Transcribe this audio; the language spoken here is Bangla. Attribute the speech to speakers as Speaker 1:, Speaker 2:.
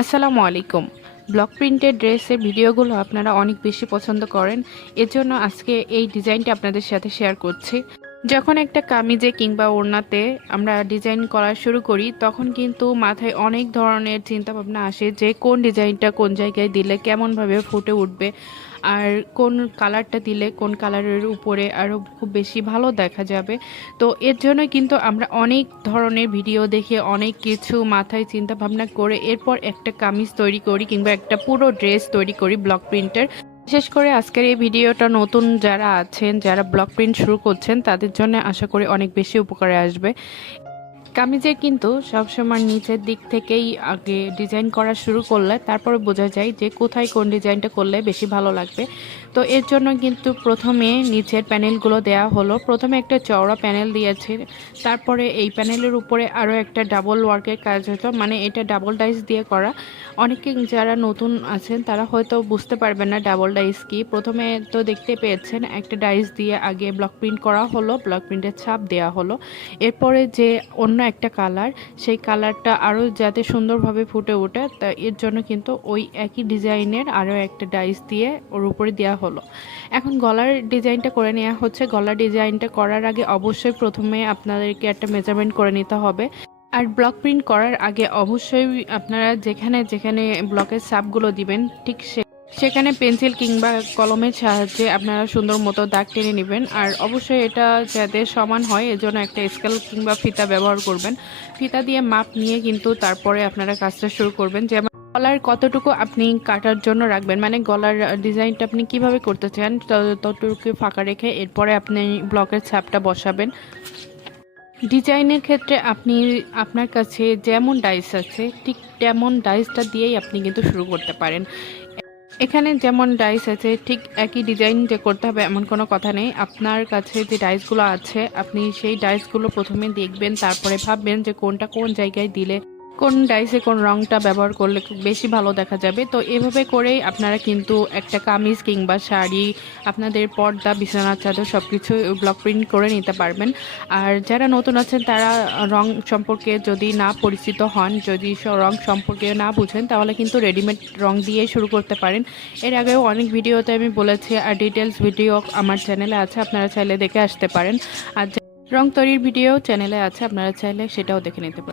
Speaker 1: আসসালামু আলাইকুম। ব্লক প্রিন্টের ড্রেসের ভিডিওগুলো আপনারা অনেক বেশি পছন্দ করেন। এজন্য আজকে এই ডিজাইনটা আপনাদের সাথে শেয়ার করছি। যখন একটা কামিজে কিংবা ওড়নাতে আমরা ডিজাইন করা শুরু করি, তখন কিন্তু মাথায় অনেক ধরনের চিন্তা ভাবনা আসে যে কোন ডিজাইনটা কোন জায়গায় দিলে কেমনভাবে ফুটে উঠবে আর কোন কালারটা দিলে কোন কালারের উপরে আরও খুব বেশি ভালো দেখা যাবে। তো এর জন্য কিন্তু আমরা অনেক ধরনের ভিডিও দেখে অনেক কিছু মাথায় চিন্তা ভাবনা করে এরপর একটা কামিজ তৈরি করি কিংবা একটা পুরো ড্রেস তৈরি করি ব্লক প্রিন্টের। বিশেষ করে আজকের এই ভিডিওটা নতুন যারা আছেন, যারা ব্লক প্রিন্ট শুরু করছেন, তাদের জন্য আশা করি অনেক বেশি উপকারে আসবে। কামিজের কিন্তু সবসময় নিচের দিক থেকেই আগে ডিজাইন করা শুরু করলে তারপরে বোঝা যায় যে কোথায় কোন ডিজাইনটা করলে বেশি ভালো লাগবে। তো এর জন্য কিন্তু প্রথমে নিচের প্যানেলগুলো দেয়া হলো। প্রথমে একটা চওড়া প্যানেল দিয়েছে। তারপরে এই প্যানেলের উপরে আরও একটা ডাবল ওয়ার্কের কাজ হতো। মানে এটা ডাবল ডাইস দিয়ে করা। অনেকে যারা নতুন আছেন, তারা হয়তো বুঝতে পারবেন না ডাবল ডাইস কি। প্রথমে তো দেখতে পেয়েছেন, একটা ডাইস দিয়ে আগে ব্লক প্রিন্ট করা হলো। ব্লক প্রিন্টের ছাপ দেওয়া হলো। এরপরে যে অন্য একটা কালার। সেই কালারটা আরও যাতে সুন্দরভাবে ফুটে ওঠে, তা এর জন্য কিন্তু ওই একই ডিজাইনের আরও একটা ডাইস দিয়ে ওর উপরে দেওয়া হলো। এখন গলার ডিজাইনটা করে নেওয়া হচ্ছে। গলার ডিজাইনটা করার আগে অবশ্যই প্রথমে আপনাদেরকে একটা মেজারমেন্ট করে নিতে হবে। আর ব্লক প্রিন্ট করার আগে অবশ্যই আপনারা যেখানে যেখানে ব্লকের সাপগুলো দিবেন, ঠিক সে সেখানে পেন্সিল কিংবা কলমের সাহায্যে আপনারা সুন্দর মতো দাগ টেনে নেবেন। আর অবশ্যই এটা যাতে সমান হয়, এজন্য একটা স্কেল কিংবা ফিতা ব্যবহার করবেন। ফিতা দিয়ে মাপ নিয়ে কিন্তু তারপরে আপনারা কাজটা শুরু করবেন। যেমন গলার কতটুকু আপনি কাটার জন্য রাখবেন মানে গলার ডিজাইনটা আপনি কীভাবে করতে চান তত- ততটুকু ফাঁকা রেখে এরপরে আপনি ব্লকের ছাপটা বসাবেন। ডিজাইনের ক্ষেত্রে আপনি, আপনার কাছে যেমন ডাইস আছে, ঠিক তেমন ডাইসটা দিয়েই আপনি কিন্তু শুরু করতে পারেন। এখানে যেমন ডাইস আছে, ঠিক একই ডিজাইন যে করতে হবে এমন কোনো কথা নেই। আপনার কাছে যে ডাইসগুলো আছে, আপনি সেই ডাইসগুলো প্রথমে দেখবেন, তারপরে ভাববেন যে কোনটা কোন জায়গায় দিলে কোন ডাইসে কোন রংটা ব্যবহার করলে বেশি ভালো দেখা যাবে? তো এভাবে করেই আপনারা কিন্তু একটা কামিজ কিংবা শাড়ি, আপনাদের পর্দা, বিছানার চাদর সব কিছু ব্লক প্রিন্ট করে নিতে পারবেন। আর যারা নতুন আছেন, তারা রং সম্পর্কে যদি না পরিচিত হন, যদি রং সম্পর্কে না বুঝেন, তাহলে কিন্তু রেডিমেড রং দিয়ে শুরু করতে পারেন। এর আগেও অনেক ভিডিওতে আমি বলেছি, আর ডিটেলস ভিডিও আমার চ্যানেলে আছে, আপনারা চাইলে দেখে আসতে পারেন। আর রং তৈরির ভিডিও চ্যানেলে আছে, আপনারা চাইলে সেটাও দেখে নিতে পারেন।